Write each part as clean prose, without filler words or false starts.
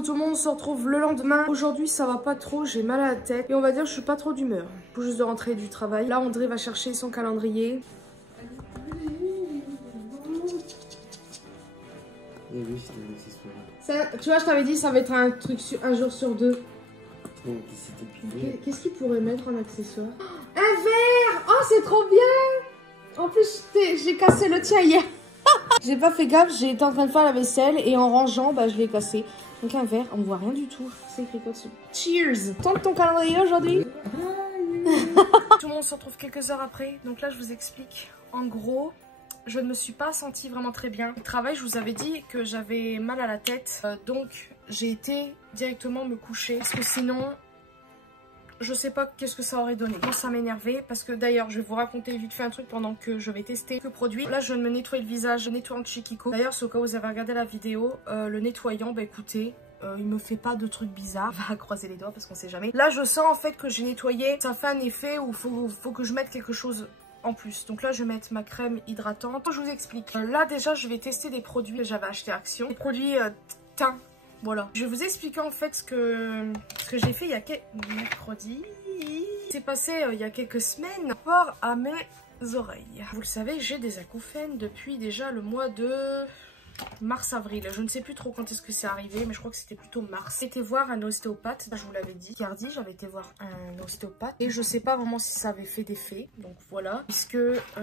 Coucou tout le monde, on se retrouve le lendemain. Aujourd'hui ça va pas trop, j'ai mal à la tête et on va dire que je suis pas trop d'humeur. Faut juste de rentrer du travail. Là André va chercher son calendrier. Et oui, c'était un accessoire. Ça, tu vois, je t'avais dit ça va être un truc un jour sur deux. Donc c'était pilé. Qu'est-ce qu'il pourrait mettre en accessoire? Un verre! Oh c'est trop bien! En plus j'ai cassé le tien hier. J'ai pas fait gaffe, j'étais en train de faire la vaisselle et en rangeant, bah je l'ai cassé. Donc un verre, on voit rien du tout. C'est écrit quoi dessus? Cheers! Tente ton calendrier aujourd'hui. Tout le monde se retrouve quelques heures après. Donc là je vous explique. En gros, je ne me suis pas sentie vraiment très bien. Au travail, je vous avais dit que j'avais mal à la tête. Donc j'ai été directement me coucher. Parce que sinon, je sais pas qu'est-ce que ça aurait donné. Bon, ça m'énervait parce que d'ailleurs, je vais vous raconter vite fait un truc pendant que je vais tester le produit. Là, je me nettoie le visage, nettoyant de chez Kiko. D'ailleurs, au cas où vous avez regardé la vidéo, le nettoyant, bah écoutez, il me fait pas de trucs bizarres. On va croiser les doigts parce qu'on sait jamais. Là, je sens en fait que j'ai nettoyé. Ça fait un effet où faut que je mette quelque chose en plus. Donc là, je vais mettre ma crème hydratante. Je vous explique. Là, déjà, je vais tester des produits que j'avais acheté Action. Des produits teint. Voilà. Je vais vous expliquer en fait ce que j'ai fait il y a mercredi. C'est passé il y a quelques semaines par rapport à mes oreilles. Vous le savez, j'ai des acouphènes depuis déjà le mois de mars-avril. Je ne sais plus trop quand est-ce que c'est arrivé, mais je crois que c'était plutôt mars. J'ai été voir un ostéopathe, je vous l'avais dit. Mardi, j'avais été voir un ostéopathe et je sais pas vraiment si ça avait fait d'effet. Donc voilà. Puisque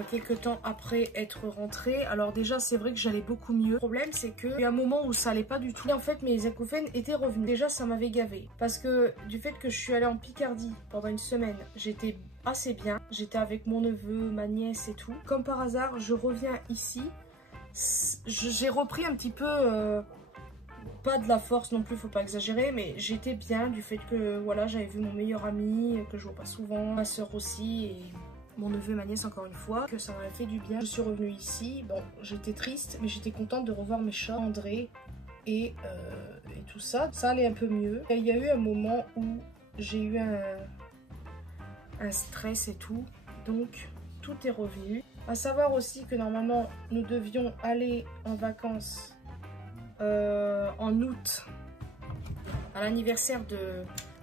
quelques temps après être rentrée, alors déjà c'est vrai que j'allais beaucoup mieux. Le problème c'est qu'il y a eu un moment où ça allait pas du tout. Et en fait mes acouphènes étaient revenus. Déjà ça m'avait gavé. Parce que du fait que je suis allée en Picardie pendant une semaine, j'étais assez bien. J'étais avec mon neveu, ma nièce et tout. Comme par hasard, je reviens ici. J'ai repris un petit peu, pas de la force non plus, faut pas exagérer, mais j'étais bien du fait que voilà, j'avais vu mon meilleur ami, que je vois pas souvent, ma soeur aussi, et mon neveu et ma nièce encore une fois, que ça m'avait fait du bien. Je suis revenue ici, bon, j'étais triste, mais j'étais contente de revoir mes chats, André et tout ça. Ça allait un peu mieux. Et il y a eu un moment où j'ai eu un stress et tout, donc tout est revenu. À savoir aussi que normalement nous devions aller en vacances en août à l'anniversaire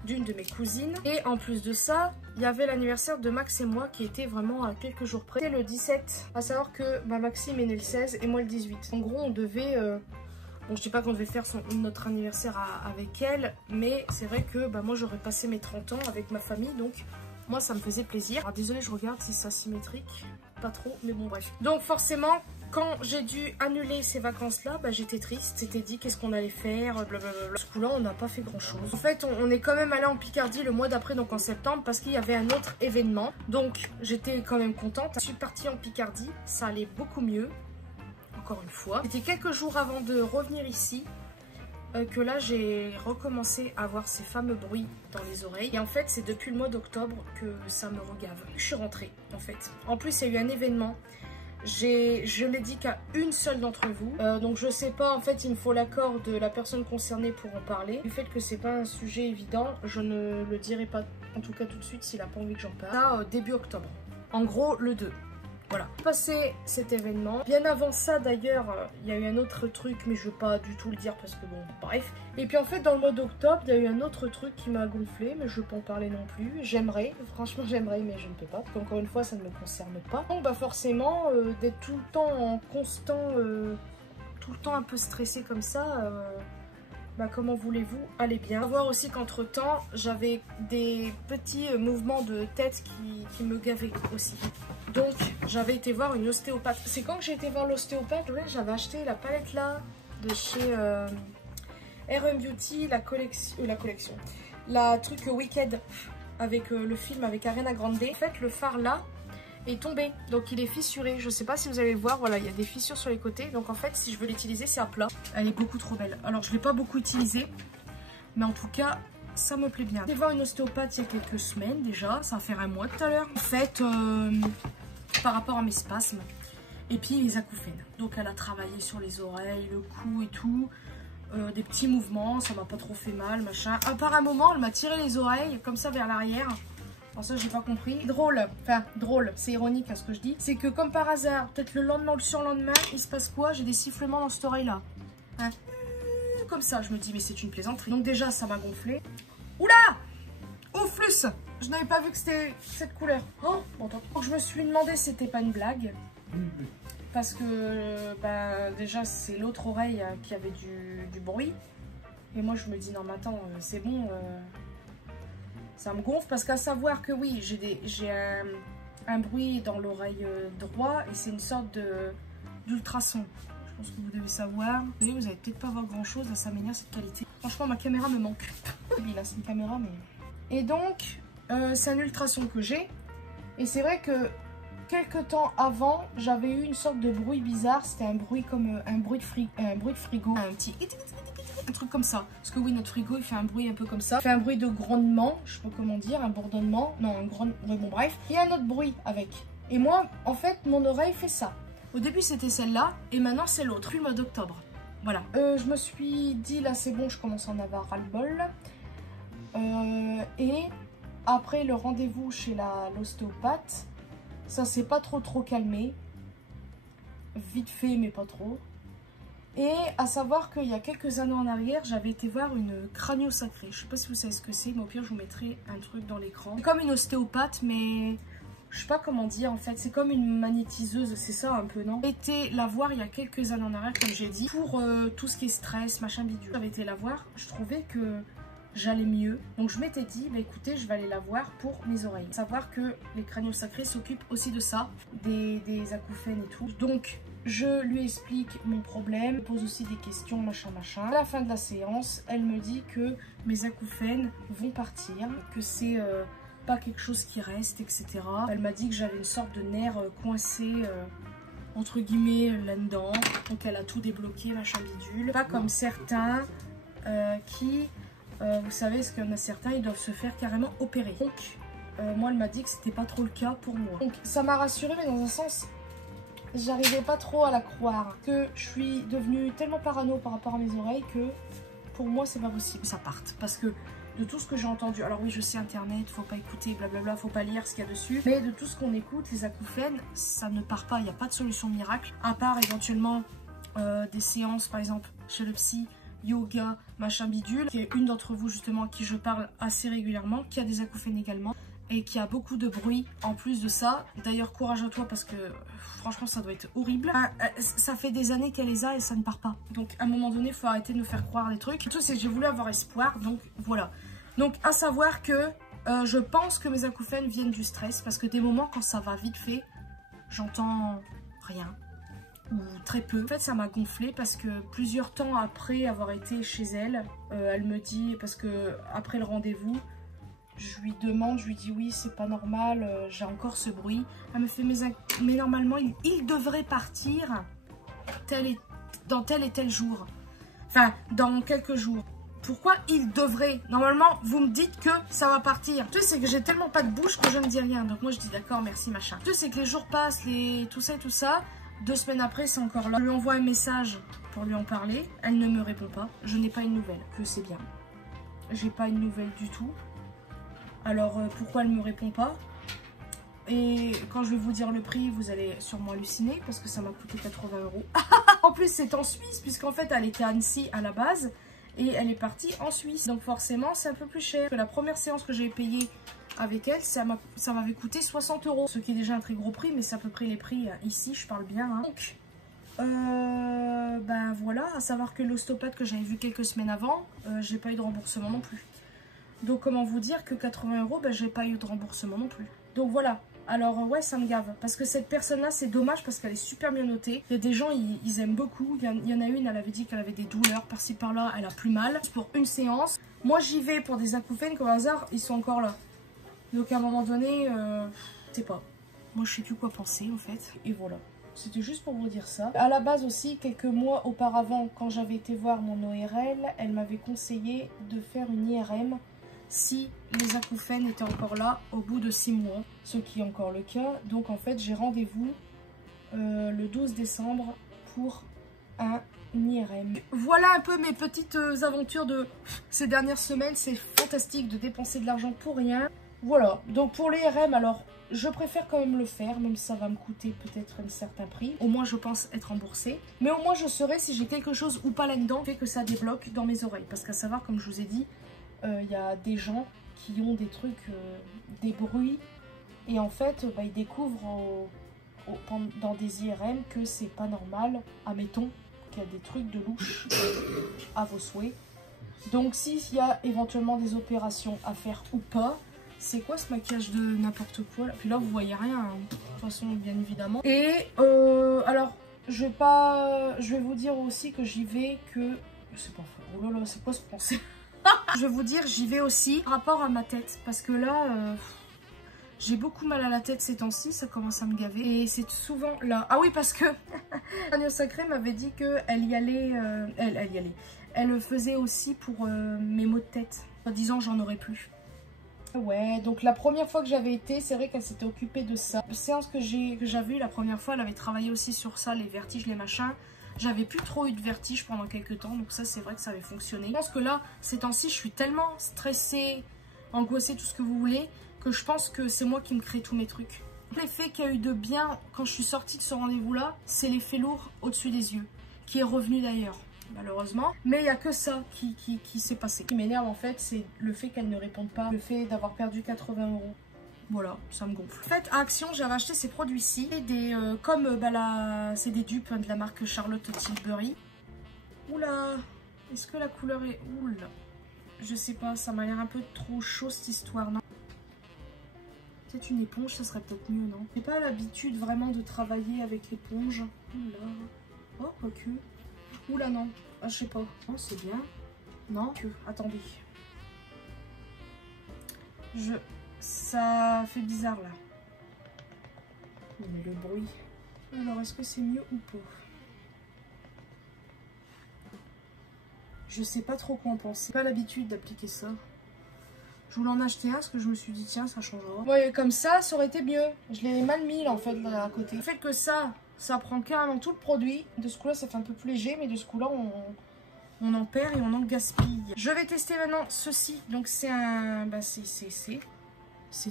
d'une de mes cousines. Et en plus de ça, il y avait l'anniversaire de Max et moi qui était vraiment à quelques jours près. C'était le 17, à savoir que Maxime est né le 16 et moi le 18. En gros on devait... Bon, je dis pas qu'on devait faire notre anniversaire avec elle, mais c'est vrai que moi j'aurais passé mes 30 ans avec ma famille, donc moi ça me faisait plaisir. Alors désolée, je regarde si c'est asymétrique, pas trop, mais bon bref. Donc forcément, quand j'ai dû annuler ces vacances-là, j'étais triste. C'était dit qu'est-ce qu'on allait faire, blablabla. Ce coup-là, on n'a pas fait grand-chose. En fait, on est quand même allé en Picardie le mois d'après, donc en septembre, parce qu'il y avait un autre événement. Donc j'étais quand même contente. Je suis partie en Picardie, ça allait beaucoup mieux. Encore une fois. C'était quelques jours avant de revenir ici que là j'ai recommencé à avoir ces fameux bruits dans les oreilles. Et en fait c'est depuis le mois d'octobre que ça me regave. Je suis rentrée en fait. En plus il y a eu un événement. Je l'ai dit qu'à une seule d'entre vous. Donc je sais pas, en fait il me faut l'accord de la personne concernée pour en parler. Du fait que c'est pas un sujet évident, je ne le dirai pas en tout cas tout de suite s'il a pas envie que j'en parle. Ça début octobre. En gros le 2. Voilà, passé cet événement. Bien avant ça d'ailleurs, il y a eu un autre truc, mais je ne veux pas du tout le dire parce que bon, bref. Et puis en fait, dans le mois d'octobre, il y a eu un autre truc qui m'a gonflé, mais je ne peux pas en parler non plus. J'aimerais, franchement j'aimerais, mais je ne peux pas. Parce qu'encore une fois, ça ne me concerne pas. Donc forcément, d'être tout le temps en constant, tout le temps un peu stressé comme ça... comment voulez-vous aller bien. À voir aussi qu'entre temps j'avais des petits mouvements de tête qui me gavaient aussi. Donc j'avais été voir une ostéopathe. C'est quand que j'ai été voir l'ostéopathe, j'avais acheté la palette là de chez RM Beauty, la collection. La truc Wicked avec le film avec Ariana Grande. En fait le fard là est tombé, donc il est fissuré. Je sais pas si vous allez le voir, voilà, il y a des fissures sur les côtés. Donc en fait si je veux l'utiliser c'est à plat. Elle est beaucoup trop belle. Alors je l'ai pas beaucoup utilisée, mais en tout cas ça me plaît bien. J'ai été voir une ostéopathe il y a quelques semaines déjà, ça va faire un mois tout à l'heure. En fait par rapport à mes spasmes et puis les acouphènes. Donc elle a travaillé sur les oreilles, le cou et tout. Des petits mouvements, ça m'a pas trop fait mal, machin. À part un moment elle m'a tiré les oreilles comme ça vers l'arrière. Alors ça j'ai pas compris. Drôle, enfin drôle, c'est ironique à ce que je dis. C'est que comme par hasard, peut-être le lendemain ou le surlendemain, il se passe quoi? J'ai des sifflements dans cette oreille là. Hein, comme ça. Je me dis, mais c'est une plaisanterie. Donc déjà, ça m'a gonflé. Oula! Ouflus! Je n'avais pas vu que c'était cette couleur. Oh, bon, tant. Donc je me suis demandé si c'était pas une blague. Parce que, bah, déjà, c'est l'autre oreille qui avait du bruit. Et moi, je me dis, non, mais attends, c'est bon. Ça me gonfle. Parce qu'à savoir que oui, j'ai un bruit dans l'oreille droite. Et c'est une sorte d'ultrason. Je pense que vous devez savoir. Vous allez peut-être pas voir grand-chose. Là, ça m'énerve, cette qualité. Franchement, ma caméra me manque. Oui, là, c'est une caméra, mais... Et donc, c'est un ultrason que j'ai. Et c'est vrai que quelques temps avant, j'avais eu une sorte de bruit bizarre. C'était un bruit comme un bruit de frigo. Un petit... Un truc comme ça. Parce que oui, notre frigo, il fait un bruit un peu comme ça. Il fait un bruit de grondement, je sais pas comment dire, un bourdonnement. Non, un grand... Ouais, bon, bref. Il y a un autre bruit avec. Et moi, en fait, mon oreille fait ça. Au début, c'était celle-là. Et maintenant, c'est l'autre. Depuis le mois d'octobre. Voilà. Je me suis dit, là, c'est bon, je commence à en avoir ras-le-bol. Et après le rendez-vous chez l'ostéopathe, ça s'est pas trop calmé. Vite fait, mais pas trop. Et à savoir qu'il y a quelques années en arrière, j'avais été voir une crânio-sacrée. Je sais pas si vous savez ce que c'est, mais au pire, je vous mettrai un truc dans l'écran. C'est comme une ostéopathe, mais je sais pas comment dire en fait. C'est comme une magnétiseuse, c'est ça un peu, non? J'ai été la voir il y a quelques années en arrière, comme j'ai dit, pour tout ce qui est stress, machin bidule. J'avais été la voir, je trouvais que j'allais mieux. Donc je m'étais dit, bah écoutez, je vais aller la voir pour mes oreilles. Savoir que les crânio-sacrés s'occupent aussi de ça, des acouphènes et tout. Donc je lui explique mon problème, je pose aussi des questions, machin. À la fin de la séance, elle me dit que mes acouphènes vont partir, que c'est pas quelque chose qui reste, etc. Elle m'a dit que j'avais une sorte de nerf coincé, entre guillemets, là-dedans. Donc elle a tout débloqué, machin bidule. Pas comme certains qui... vous savez, parce qu'il y en a certains, ils doivent se faire carrément opérer. Donc, moi, elle m'a dit que c'était pas trop le cas pour moi. Donc, ça m'a rassurée, mais dans un sens, j'arrivais pas trop à la croire. Que je suis devenue tellement parano par rapport à mes oreilles que pour moi, c'est pas possible que ça parte. Parce que de tout ce que j'ai entendu, alors oui, je sais, Internet, faut pas écouter, blablabla, faut pas lire ce qu'il y a dessus. Mais de tout ce qu'on écoute, les acouphènes, ça ne part pas. Il n'y a pas de solution miracle. À part éventuellement des séances, par exemple, chez le psy, yoga, machin bidule, qui est une d'entre vous justement à qui je parle assez régulièrement, qui a des acouphènes également et qui a beaucoup de bruit en plus de ça. D'ailleurs, courage à toi parce que franchement ça doit être horrible. Ça fait des années qu'elle les a et ça ne part pas. Donc à un moment donné, il faut arrêter de nous faire croire des trucs. Tout c'est j'ai voulu avoir espoir, donc voilà. Donc à savoir que je pense que mes acouphènes viennent du stress parce que des moments quand ça va vite fait, j'entends rien. Ou très peu. En fait, ça m'a gonflé parce que plusieurs temps après avoir été chez elle, elle me dit, parce que après le rendez-vous, je lui demande, je lui dis oui, c'est pas normal, j'ai encore ce bruit. Elle me fait, mais normalement, il devrait partir dans tel et tel jour. Enfin, dans quelques jours. Pourquoi il devrait? Normalement, vous me dites que ça va partir. Tu sais, c'est que j'ai tellement pas de bouche que je ne dis rien. Donc moi, je dis d'accord, merci, machin. Tu sais, c'est que les jours passent, tout ça. 2 semaines après, c'est encore là. Je lui envoie un message pour lui en parler. Elle ne me répond pas. Je n'ai pas une nouvelle, que c'est bien. J'ai pas une nouvelle du tout. Alors, pourquoi elle ne me répond pas? Et quand je vais vous dire le prix, vous allez sûrement halluciner parce que ça m'a coûté 80 €. En plus, c'est en Suisse, puisqu'en fait, elle était à Annecy à la base. Et elle est partie en Suisse. Donc forcément, c'est un peu plus cher. Que la première séance que j'ai payée avec elle, ça m'avait coûté 60 €. Ce qui est déjà un très gros prix, mais c'est à peu près les prix ici, je parle bien. Hein. Donc, ben voilà, à savoir que l'ostéopathe que j'avais vu quelques semaines avant, j'ai pas eu de remboursement non plus. Donc comment vous dire que 80 €, ben j'ai pas eu de remboursement non plus. Donc voilà. Alors ouais, ça me gave. Parce que cette personne-là, c'est dommage parce qu'elle est super bien notée. Il y a des gens, ils aiment beaucoup. Il y en a une, elle avait dit qu'elle avait des douleurs par-ci par-là. Elle a plus mal. Pour une séance. Moi, j'y vais pour des acouphènes. Comme hasard, ils sont encore là. Donc à un moment donné, je sais pas. Moi, je sais plus quoi penser en fait. Et voilà. C'était juste pour vous dire ça. À la base aussi, quelques mois auparavant, quand j'avais été voir mon ORL, elle m'avait conseillé de faire une IRM si les acouphènes étaient encore là au bout de 6 mois, ce qui est encore le cas. Donc en fait, j'ai rendez-vous le 12 décembre pour un IRM. Voilà un peu mes petites aventures de ces dernières semaines. C'est fantastique de dépenser de l'argent pour rien. Voilà, donc pour l'IRM, alors je préfère quand même le faire, même si ça va me coûter peut-être un certain prix. Au moins, je pense être remboursée. Mais au moins, je saurai si j'ai quelque chose ou pas là-dedans, fait que ça débloque dans mes oreilles. Parce qu'à savoir, comme je vous ai dit, il y a des gens qui ont des trucs, des bruits. Et en fait, ils découvrent dans des IRM que c'est pas normal. Admettons qu'il y a des trucs de louche à vos souhaits. Donc, s'il y a éventuellement des opérations à faire ou pas, c'est quoi ce maquillage de n'importe quoi là? Puis là, vous voyez rien, hein, de toute façon, bien évidemment. Et alors, je vais vous dire aussi que j'y vais que... C'est pas faux. Oh là là, c'est quoi ce français? Je vais vous dire, j'y vais aussi par rapport à ma tête. Parce que là, j'ai beaucoup mal à la tête ces temps-ci, ça commence à me gaver. Et c'est souvent là. Ah oui, parce que Agneau Sacré m'avait dit qu'elle y allait... Elle le faisait aussi pour mes maux de tête. En disant, j'en aurais plus. Ouais, donc la première fois que j'avais été, c'est vrai qu'elle s'était occupée de ça. La séance que j'avais eu la première fois, elle avait travaillé aussi sur ça, les vertiges, les machins. J'avais plus trop eu de vertiges pendant quelques temps, donc ça c'est vrai que ça avait fonctionné. Je pense que là, ces temps-ci, je suis tellement stressée, angoissée, tout ce que vous voulez, que je pense que c'est moi qui me crée tous mes trucs. L'effet qu'il y a eu de bien quand je suis sortie de ce rendez-vous-là, c'est l'effet lourd au-dessus des yeux, qui est revenu d'ailleurs. Malheureusement, mais il n'y a que ça qui s'est passé. Ce qui m'énerve en fait, c'est le fait qu'elle ne réponde pas, le fait d'avoir perdu 80 €. Voilà, ça me gonfle. En fait, à Action, j'avais acheté ces produits-ci, c'est des dupes de la marque Charlotte Tilbury. Oula, est-ce que la couleur est... Oula, je sais pas, ça m'a l'air un peu trop chaud cette histoire, non? Peut-être une éponge, ça serait peut-être mieux, non? J'ai pas l'habitude vraiment de travailler avec l'éponge. Oula, oh, quoique... Oula non, ah, je sais pas. Non, c'est bien. Non, attendez. Ça fait bizarre là. Mais le bruit. Alors, est-ce que c'est mieux ou pas? Je sais pas trop quoi en penser. J'ai pas l'habitude d'appliquer ça. Je voulais en acheter un parce que je me suis dit, tiens, ça changera. Ouais, comme ça aurait été mieux. Je l'ai mal mis là en fait, là à côté. Le fait que ça prend carrément tout le produit. De ce coup-là, ça fait un peu plus léger, mais de ce coup-là, on en perd et on en gaspille. Je vais tester maintenant ceci. Donc, c'est un... Bah, c'est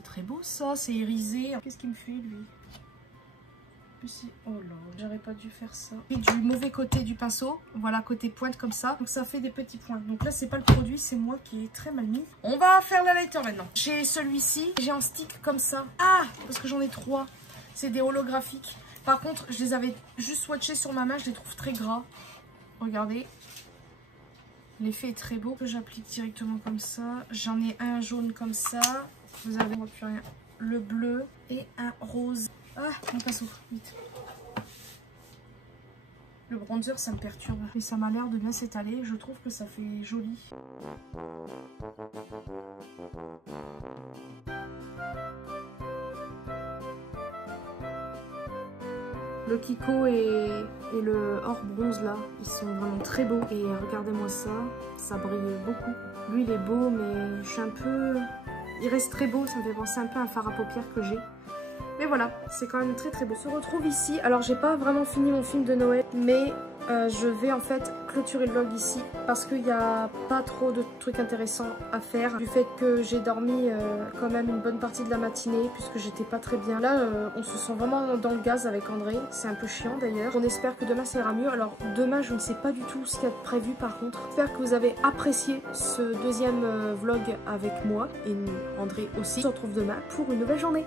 très beau, ça. C'est irisé. Qu'est-ce qu'il me fait, lui? Oh là, j'aurais pas dû faire ça. Et du mauvais côté du pinceau. Voilà, côté pointe comme ça. Donc, ça fait des petits points. Donc là, c'est pas le produit, c'est moi qui est très mal mis. On va faire l'highlighter maintenant. J'ai celui-ci. J'ai un stick comme ça. Ah, parce que j'en ai 3. C'est des holographiques. Par contre, je les avais juste swatchés sur ma main, je les trouve très gras. Regardez. L'effet est très beau. J'applique directement comme ça. J'en ai un jaune comme ça. Vous avez, on voit plus rien. Le bleu et un rose. Ah, mon pinceau, vite. Le bronzer, ça me perturbe. Mais ça m'a l'air de bien s'étaler. Je trouve que ça fait joli. Le Kiko et le hors bronze là, ils sont vraiment très beaux. Et regardez-moi ça, ça brille beaucoup. Lui il est beau mais je suis un peu... Il reste très beau, ça me fait penser un peu à un fard à paupières que j'ai. Mais voilà, c'est quand même très très beau. On se retrouve ici. Alors j'ai pas vraiment fini mon film de Noël, mais je vais en fait clôturer le vlog ici parce qu'il n'y a pas trop de trucs intéressants à faire du fait que j'ai dormi quand même une bonne partie de la matinée puisque j'étais pas très bien. Là on se sent vraiment dans le gaz avec André, c'est un peu chiant d'ailleurs. On espère que demain ça ira mieux. Alors demain je ne sais pas du tout ce qu'il y a de prévu par contre. J'espère que vous avez apprécié ce deuxième vlog avec moi et André aussi. On se retrouve demain pour une nouvelle journée.